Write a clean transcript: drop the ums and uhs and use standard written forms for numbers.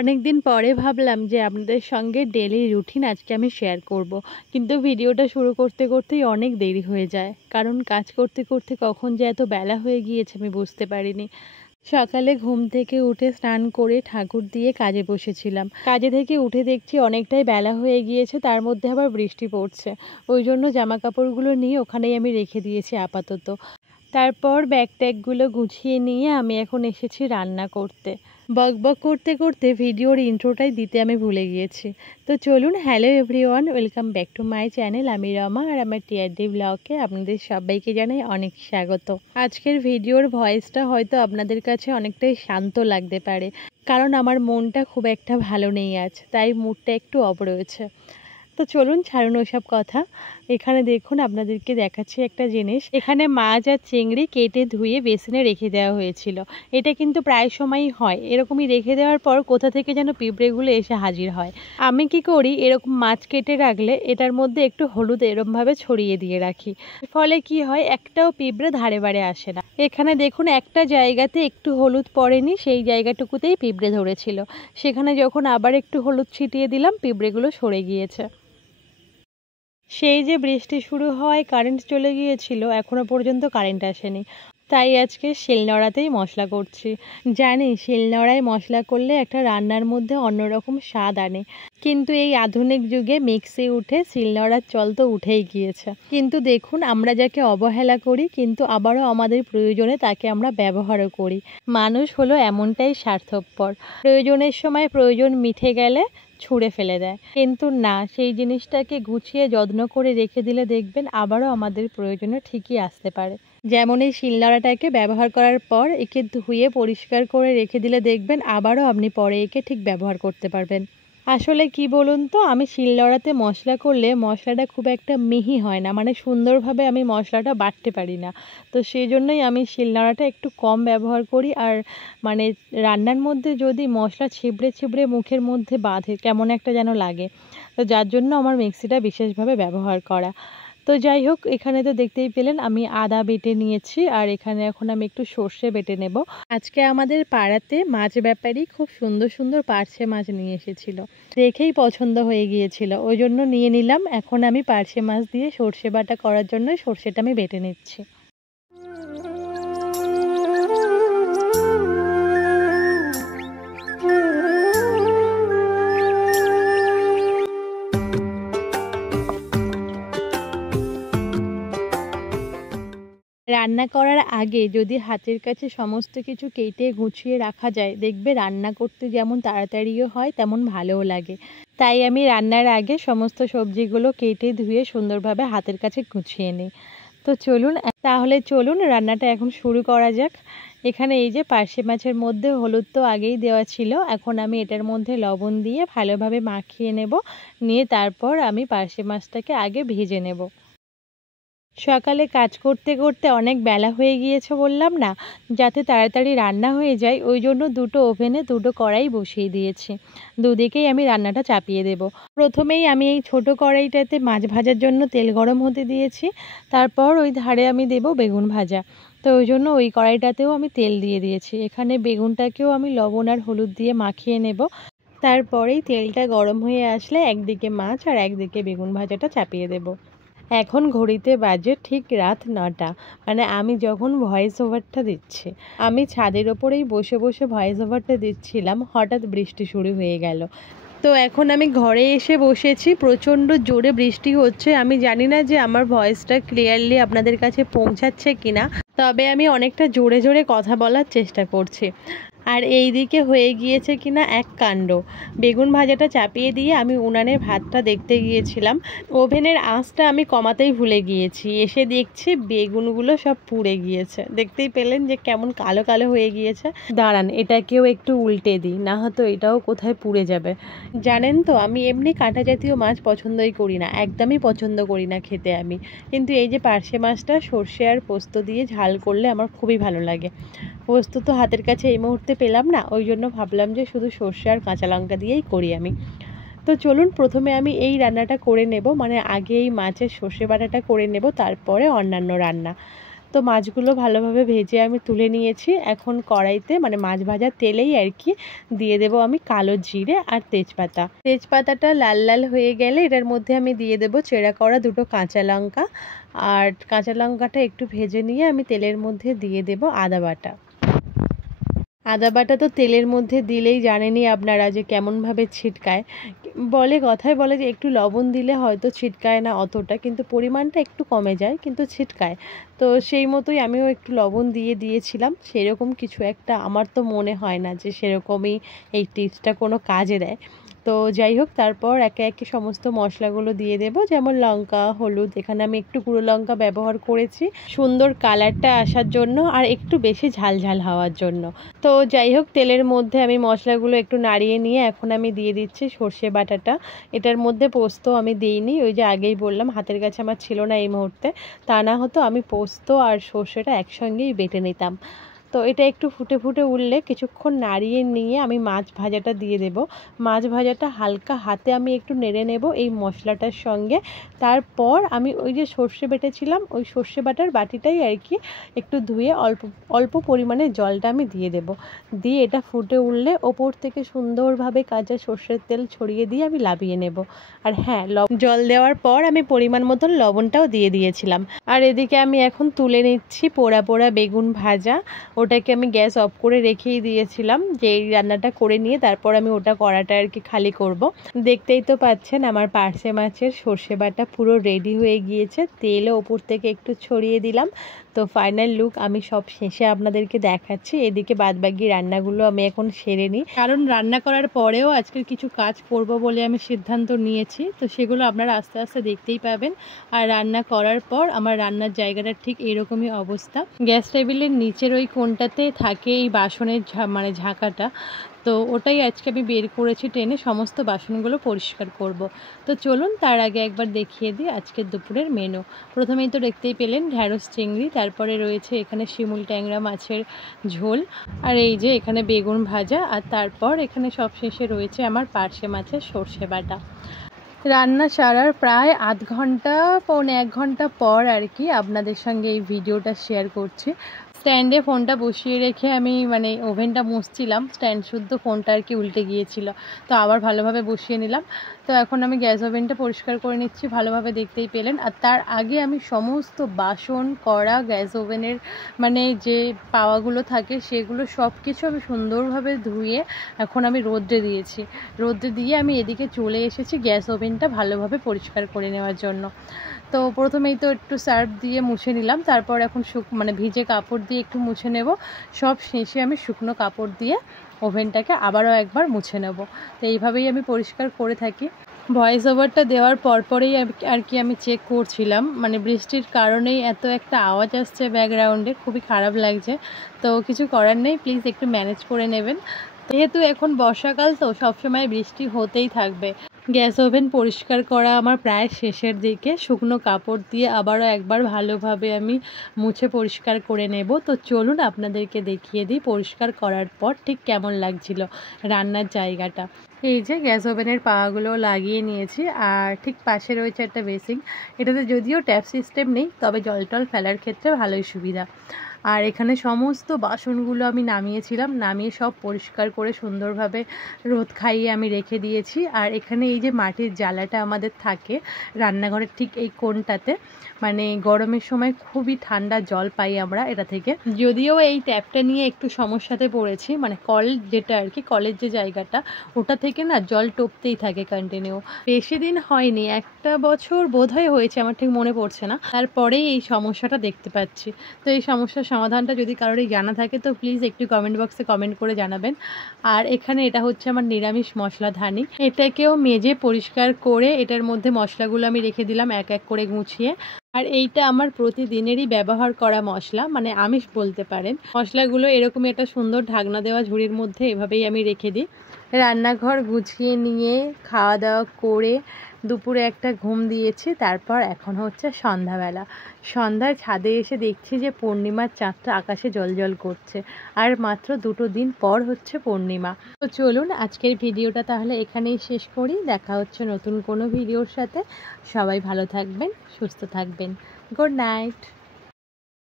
অনেক দিন পরে ভাবলাম যে আপনাদের সঙ্গে ডেইলি রুটিন আজকে আমি শেয়ার করব। কিন্তু ভিডিওটা শুরু করতে করতেই অনেক দেরি হয়ে যায়, কারণ কাজ করতে করতে কখন যে এত বেলা হয়ে গিয়েছে আমি বুঝতে পারিনি। সকালে ঘুম থেকে উঠে স্নান করে ঠাকুর দিয়ে কাজে বসেছিলাম। কাজে থেকে উঠে দেখছি অনেকটাই বেলা হয়ে গিয়েছে, তার মধ্যে আবার বৃষ্টি পড়ছে। ওই জন্য জামা কাপড়গুলো নিয়ে ওখানেই আমি রেখে দিয়েছি আপাতত। তারপর ব্যাগ ট্যাগগুলো গুছিয়ে নিয়ে আমি এখন এসেছি রান্না করতে। বকবক করতে করতে ভিডিওর ইন্ট্রোটাই দিতে আমি ভুলে গিয়েছি। তো চলুন, hello everyone, welcome back to my channel. আমি রমা, আর আমার টিআরডি ব্লগে আপনাদের সবাইকে জানাই অনেক স্বাগত। আজকের ভিডিওর ভয়েসটা হয়তো আপনাদের কাছে অনেকটাই শান্ত লাগতে পারে, কারণ আমার মনটা খুব একটা ভালো নেই আজ, তাই মুডটা একটু অফ রয়েছে। তো চলুন, ছাড়ুন ওসব কথা। এখানে দেখুন, আপনাদেরকে দেখাচ্ছি একটা জিনিস। এখানে মাছ আর চিংড়ি কেটে ধুয়ে বেসিনে রেখে দেওয়া হয়েছিল। এটা কিন্তু প্রায় সময়ই হয়, এরকমই রেখে দেওয়ার পর কোথা থেকে যেন পিঁপড়েগুলো এসে হাজির হয়। আমি কি করি, এরকম মাছ কেটে রাখলে এটার মধ্যে একটু হলুদ এরমভাবে ছড়িয়ে দিয়ে রাখি। ফলে কি হয়, একটাও পিঁপড়ে ধারে বাড়ে আসে না। এখানে দেখুন, একটা জায়গাতে একটু হলুদ পড়েনি, সেই জায়গাটুকুতেই পিঁপড়ে ধরেছিল। সেখানে যখন আবার একটু হলুদ ছিটিয়ে দিলাম, পিঁপড়েগুলো সরে গিয়েছে। সেই যে বৃষ্টি শুরু হওয়ায় কারেন্ট চলে গিয়েছিল, এখনো পর্যন্ত কারেন্ট আসেনি। তাই আজকে শিলনোড়াতেই মশলা করছি। জানি শিলনোড়ায় মশলা করলে একটা রান্নার মধ্যে অন্যরকম স্বাদ আনে, কিন্তু এই আধুনিক যুগে মিক্সি উঠে শিলনোড়ার চল তো উঠেই গিয়েছে। কিন্তু দেখুন, আমরা যাকে অবহেলা করি, কিন্তু আবারও আমাদের প্রয়োজনে তাকে আমরা ব্যবহারও করি। মানুষ হলো এমনটাই স্বার্থপর, প্রয়োজনের সময় প্রয়োজন মিটে গেলে ছুঁড়ে ফেলে দেয়। কিন্তু না, সেই জিনিসটাকে গুছিয়ে যত্ন করে রেখে দিলে দেখবেন আবারও আমাদের প্রয়োজনে ঠিকই আসতে পারে। যেমন এই শিলনোড়াটাকে ব্যবহার করার পর একে ধুয়ে পরিষ্কার করে রেখে দিলে দেখবেন আবারও আপনি পরে একে ঠিক ব্যবহার করতে পারবেন। আসলে কি বলুন তো, আমি শিলনোড়াতে মশলা করলে মশলাটা খুব একটা মিহি হয় না, মানে সুন্দরভাবে আমি মশলাটা বাটতে পারি না। তো সেই জন্যই আমি শিলনোড়াটা একটু কম ব্যবহার করি। আর মানে রান্নার মধ্যে যদি মশলা ছিবড়ে ছিবড়ে মুখের মধ্যে বাঁধে, কেমন একটা যেন লাগে। তো যার জন্য আমার মিক্সিটা বিশেষভাবে ব্যবহার করা। তো যাই হোক, এখানে তো দেখতেই পেলেন আমি আদা বেটে নিয়েছি, আর এখানে এখন আমি একটু সর্ষে বেটে নেব। আজকে আমাদের পাড়াতে মাছ ব্যাপারী খুব সুন্দর সুন্দর পার্শে মাছ নিয়ে এসেছিল, দেখেই পছন্দ হয়ে গিয়েছিল, ওই জন্য নিয়ে নিলাম। এখন আমি পার্শে মাছ দিয়ে সর্ষে বাটা করার জন্য সর্ষেটা আমি বেটে নিচ্ছি। রান্না করার আগে যদি হাতের কাছে সমস্ত কিছু কেটে গুছিয়ে রাখা যায়, দেখবে রান্না করতে যেমন তাড়াতাড়িও হয়, তেমন ভালোও লাগে। তাই আমি রান্নার আগে সমস্ত সবজিগুলো কেটে ধুয়ে সুন্দরভাবে হাতের কাছে গুছিয়ে নিই। তো চলুন রান্নাটা এখন শুরু করা যাক। এখানে এই যে পার্শে মাছের মধ্যে হলুদ তো আগেই দেওয়া ছিল, এখন আমি এটার মধ্যে লবণ দিয়ে ভালোভাবে মাখিয়ে নেব। নিয়ে তারপর আমি পার্শে মাছটাকে আগে ভেজে নেব। সকালে কাজ করতে করতে অনেক বেলা হয়ে গিয়েছে বললাম না, যাতে তাড়াতাড়ি রান্না হয়ে যায় ওই জন্য দুটো ওভেনে দুটো কড়াই বসিয়ে দিয়েছি। দুদিকেই আমি রান্নাটা চাপিয়ে দেব। প্রথমেই আমি এই ছোট কড়াইটাতে মাছ ভাজার জন্য তেল গরম হতে দিয়েছি। তারপর ওই ধারে আমি দেব বেগুন ভাজা। তো ওই জন্য ওই কড়াইটাতেও আমি তেল দিয়ে দিয়েছি। এখানে বেগুনটাকেও আমি লবণ আর হলুদ দিয়ে মাখিয়ে নেব। তারপরেই তেলটা গরম হয়ে আসলে একদিকে মাছ আর একদিকে বেগুন ভাজাটা চাপিয়ে দেব। এখন ঘড়িতে বাজে ঠিক রাত 9টা, মানে আমি যখন ভয়েস ওভারটা দিচ্ছি। আমি ছাদের ওপরেই বসে বসে ভয়েস ওভারটা দিচ্ছিলাম, হঠাৎ বৃষ্টি শুরু হয়ে গেল। তো এখন আমি ঘরে এসে বসেছি, প্রচণ্ড জোরে বৃষ্টি হচ্ছে। আমি জানি না যে আমার ভয়েসটা ক্লিয়ারলি আপনাদের কাছে পৌঁছাচ্ছে কিনা, তবে আমি অনেকটা জোরে জোরে কথা বলার চেষ্টা করছি। আর এই দিকে হয়ে গিয়েছে কিনা এক কাণ্ড, বেগুন ভাজাটা চাপিয়ে দিয়ে আমি উনানের ভাতটা দেখতে গিয়েছিলাম। ওভেনের আঁচটা আমি কমাতেই ভুলে গিয়েছি, এসে দেখছি বেগুনগুলো সব পুড়ে গিয়েছে। দেখতেই পেলেন যে কেমন কালো কালো হয়ে গিয়েছে। দাঁড়ান, এটাকেও একটু উল্টে দিই, না হয়তো এটাও কোথায় পুড়ে যাবে। জানেন তো, আমি এমনি কাঁটা জাতীয় মাছ পছন্দই করি না, একদমই পছন্দ করি না খেতে আমি। কিন্তু এই যে পার্শে মাছটা সর্ষে আর পোস্ত দিয়ে ঝাল করলে আমার খুবই ভালো লাগে। পোস্ত তো হাতের কাছে এই মুহূর্তে পেলাম না, ওই জন্য ভাবলাম যে শুধু সর্ষে আর কাঁচা লঙ্কা দিয়েই করি আমি। তো চলুন, প্রথমে আমি এই রান্নাটা করে নেব, মানে আগে এই মাছের সর্ষে বাটাটা করে নেব, তারপরে অন্যান্য রান্না। তো মাছগুলো ভালোভাবে ভেজে আমি তুলে নিয়েছি। এখন কড়াইতে মানে মাছ ভাজার তেলেই আর কি দিয়ে দেব আমি কালো জিরে আর তেজপাতা। তেজপাতাটা লাল লাল হয়ে গেলে এটার মধ্যে আমি দিয়ে দেব চেরা করা 2টো কাঁচা লঙ্কা, আর কাঁচা লঙ্কাটা একটু ভেজে নিয়ে আমি তেলের মধ্যে দিয়ে দেব আদা বাটা। আদা বাটা তো তেলের মধ্যে দিলেই জানেনই আপনারা যে কেমনভাবে ছিটকায়। কথায় বলে যে একটু লবণ দিলে হয়তো ছিটকায় না অতটা, কিন্তু পরিমাণটা একটু কমে যায় কিন্তু ছিটকায়। তো সেই মতোই আমিও একটু লবণ দিয়েছিলাম। সেরকম কিছু একটা আমার তো মনে হয় না যে সেরকমই এই টিপসটা কোনো কাজে দেয়। তো যাই হোক, তারপর একে একে সমস্ত মশলাগুলো দিয়ে দেব, যেমন লঙ্কা, হলুদ। এখানে আমি একটু গুঁড়ো লঙ্কা ব্যবহার করেছি সুন্দর কালারটা আসার জন্য আর একটু বেশি ঝাল ঝাল হওয়ার জন্য। তো যাই হোক, তেলের মধ্যে আমি মশলাগুলো একটু নাড়িয়ে নিয়ে এখন আমি দিয়ে দিচ্ছি সর্ষে বাটাটা। এটার মধ্যে পোস্ত আমি দিইনি, ওই যে আগেই বললাম হাতের কাছে আমার ছিল না এই মুহূর্তে। তা না হতো আমি পোস্ত আর সর্ষেটা একসঙ্গেই বেটে নিতাম। তো এটা একটু ফুটে ফুটে উঠলে কিছুক্ষণ নাড়িয়ে নিয়ে আমি মাছ ভাজাটা দিয়ে দেব। মাছ ভাজাটা হালকা হাতে আমি একটু নেড়ে নেব এই মশলাটার সঙ্গে। তারপর আমি ওই যে সর্ষে বেটেছিলাম ওই সর্ষে বাটার বাটিটাই আর কি একটু ধুয়ে অল্প পরিমাণে জলটা আমি দিয়ে দেব। দিয়ে এটা ফুটে উঠলে ওপর থেকে সুন্দরভাবে কাঁচা সর্ষের তেল ছড়িয়ে দিয়ে আমি নামিয়ে নেব। আর হ্যাঁ, জল দেওয়ার পর আমি পরিমাণ মতন লবণটাও দিয়ে দিয়েছিলাম। আর এদিকে আমি এখন তুলে নিচ্ছি পোড়া পোড়া বেগুন ভাজা। ওটাকে আমি গ্যাস অফ করে রেখেই দিয়েছিলাম যে এই রান্নাটা করে নিয়ে তারপর আমি ওটা কড়াটা আর কি খালি করব। দেখতেই তো পাচ্ছেন আমার পার্শে মাছের সর্ষে বাটা পুরো রেডি হয়ে গিয়েছে। তেলও ওপর থেকে একটু ছড়িয়ে দিলাম। তো ফাইনাল লুক আমি সব শেষে আপনাদেরকে দেখাচ্ছি। এদিকে বাদবাকি রান্নাগুলো আমি এখন সেরে নিই, কারণ রান্না করার পরেও আজকের কিছু কাজ করব বলে আমি সিদ্ধান্ত নিয়েছি। তো সেগুলো আপনারা আস্তে আস্তে দেখতেই পাবেন। আর রান্না করার পর আমার রান্নার জায়গাটা ঠিক এরকমই অবস্থা। গ্যাস টেবিলের নিচের ওই কোণটাতে থাকে এই বাসনের মানে ঝাঁকাটা। তো ওটাই আজকে আমি বের করেছি টেনে, সমস্ত বাসনগুলো পরিষ্কার করব। তো চলুন তার আগে একবার দেখিয়ে দিই আজকের দুপুরের মেনু। প্রথমেই তো দেখতেই পেলেন ঢ্যাঁড়স চিংড়ি, তারপরে রয়েছে এখানে শিমুল ট্যাংরা মাছের ঝোল, আর এই যে এখানে বেগুন ভাজা, আর তারপর এখানে সবশেষে রয়েছে আমার পার্শে মাছের সর্ষে বাটা। রান্না সারার প্রায় আধ ঘন্টা পৌনে 1 ঘন্টা পর আর কি আপনাদের সঙ্গে এই ভিডিওটা শেয়ার করছি। স্ট্যান্ডে ফোনটা বসিয়ে রেখে আমি মানে ওভেনটা মুছছিলাম, স্ট্যান্ড শুদ্ধ ফোনটা আর কি উল্টে গিয়েছিল। তো আবার ভালোভাবে বসিয়ে নিলাম। তো এখন আমি গ্যাস ওভেনটা পরিষ্কার করে নিচ্ছি, ভালোভাবে দেখতেই পেলেন। আর তার আগে আমি সমস্ত বাসন কড়া গ্যাস ওভেনের মানে যে পাওয়াগুলো থাকে সেগুলো সব কিছু আমি সুন্দরভাবে ধুয়ে এখন আমি রোদ্রে দিয়েছি। রোদ্রে দিয়ে আমি এদিকে চলে এসেছি গ্যাস ওভেনটা ভালোভাবে পরিষ্কার করে নেওয়ার জন্য। তো প্রথমেই তো একটু সার্ফ দিয়ে মুছে নিলাম, তারপর এখন মানে ভিজে কাপড় দিয়ে একটু মুছে নেব। সব শেষে আমি শুকনো কাপড় দিয়ে ওভেনটাকে আবারও একবার মুছে নেব। তো এইভাবেই আমি পরিষ্কার করে থাকি। ভয়েস ওভারটা দেওয়ার পরপরেই আর কি আমি চেক করছিলাম, মানে বৃষ্টির কারণেই এত একটা আওয়াজ আসছে ব্যাকগ্রাউন্ডে, খুবই খারাপ লাগছে। তো কিছু করার নেই, প্লিজ একটু ম্যানেজ করে নেবেন। যেহেতু এখন বর্ষাকাল তো সবসময় বৃষ্টি হতেই থাকবে। গ্যাস ওভেন পরিষ্কার করা আমার প্রায় শেষের দিকে। শুকনো কাপড় দিয়ে আবারও একবার ভালোভাবে আমি মুছে পরিষ্কার করে নেব। তো চলুন আপনাদেরকে দেখিয়ে দিই পরিষ্কার করার পর ঠিক কেমন লাগছিল রান্নার জায়গাটা। এই যে গ্যাস ওভেনের পাওয়াগুলো লাগিয়ে নিয়েছি, আর ঠিক পাশে রয়েছে একটা বেসিন। এটাতে যদিও ট্যাপ সিস্টেম নেই, তবে জল টল ফেলার ক্ষেত্রে ভালোই সুবিধা। আর এখানে সমস্ত বাসনগুলো আমি নামিয়েছিলাম, নামিয়ে সব পরিষ্কার করে সুন্দরভাবে রোদ খাইয়ে আমি রেখে দিয়েছি। আর এখানে এই যে মাটির জালাটা আমাদের থাকে রান্নাঘরের ঠিক এই কোণটাতে, মানে গরমের সময় খুবই ঠান্ডা জল পাই আমরা এটা থেকে। যদিও এই ট্যাপটা নিয়ে একটু সমস্যাতে পড়েছি, মানে কল যেটা আর কি কলের যে জায়গাটা ওটা থেকে না জল টপতেই থাকে কন্টিনিউ। বেশি দিন হয়নি, 1 বছর বোধহয় হয়েছে, আমার ঠিক মনে পড়ছে না। তারপরেই এই সমস্যাটা দেখতে পাচ্ছি। তো এই সমস্যার সমাধানটা যদি কারোরই জানা থাকে তো প্লিজ একটু কমেন্ট বক্সে কমেন্ট করে জানাবেন। আর এখানে এটা হচ্ছে আমার নিরামিষ মশলাধানি, এটাকেও মেজে পরিষ্কার করে এটার মধ্যে মশলাগুলো আমি রেখে দিলাম এক এক করে গুছিয়ে। আর এইটা আমার প্রতিদিনেরই ব্যবহার করা মশলা, মানে আমিষ বলতে পারেন। মশলাগুলো এরকমই একটা সুন্দর ঢাকনা দেওয়া ঝুড়ির মধ্যে এভাবেই আমি রেখে দিই। রান্নাঘর গুছিয়ে নিয়ে খাওয়া দাওয়া করে দুপুরে একটা ঘুম দিয়েছি। তারপর এখন হচ্ছে সন্ধ্যাবেলা। সন্ধ্যায় ছাদে এসে দেখছি যে পূর্ণিমার চাঁদটা আকাশে জ্বলজ্বল করছে, আর মাত্র 2 দিন পর হচ্ছে পূর্ণিমা। তো চলুন আজকের ভিডিওটা তাহলে এখানেই শেষ করি। দেখা হচ্ছে নতুন কোনো ভিডিওর সাথে। সবাই ভালো থাকবেন, সুস্থ থাকবেন। Good night.